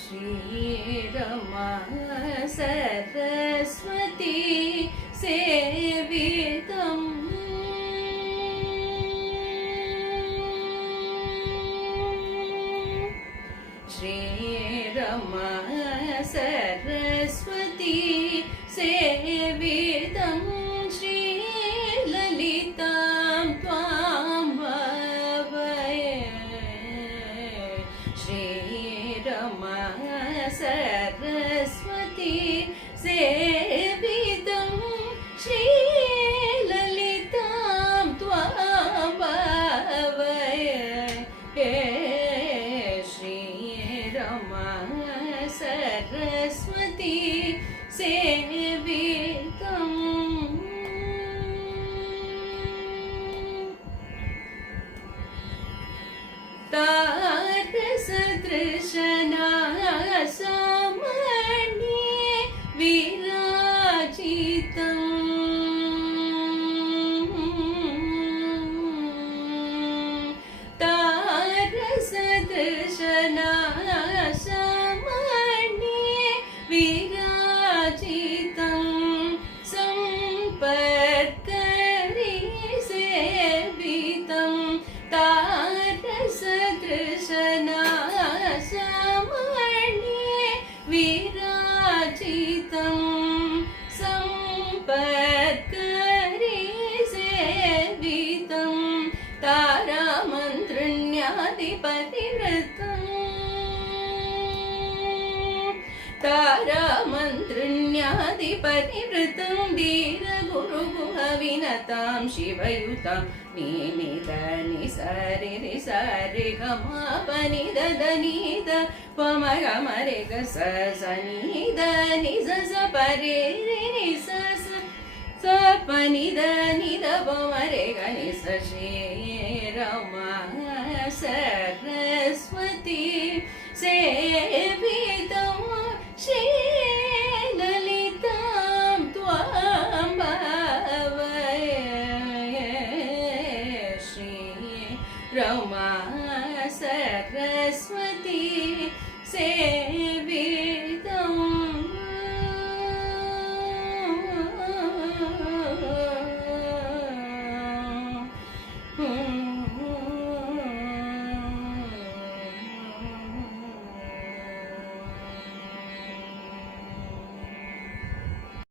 श्रीरमा सरस्वती सेवितम् श्रीरमा सरस्वती सेवितं श्रीललितां त्वां भावये श्रीरमा सरस्वती सेवितं श्रीललितां त्वां भावये श्रीरमा सरस्वती सेवितम् तारसदृशनासमण्ये विराजितम् तारसदृशनासमण्ये विराजितं सम्पत्करी सेवितं तारसदृशनासमण्ये विराजितं सम्पत्करी सेवितं तारामन्त्रिण्यादिपतिव्रतम् तारामन्त्रिण्यादिपतिव्रतं धीरगुरुगुहविनतां शिवयुतां निनिध निसरि सरि गमपनिध निध पमगमरे ग स निध निज स परे नि स पनिध निध पमरे ग नि स श्रीरमा सरस्वती सेवितं श्रीललितां त्वां भावये श्रीरमा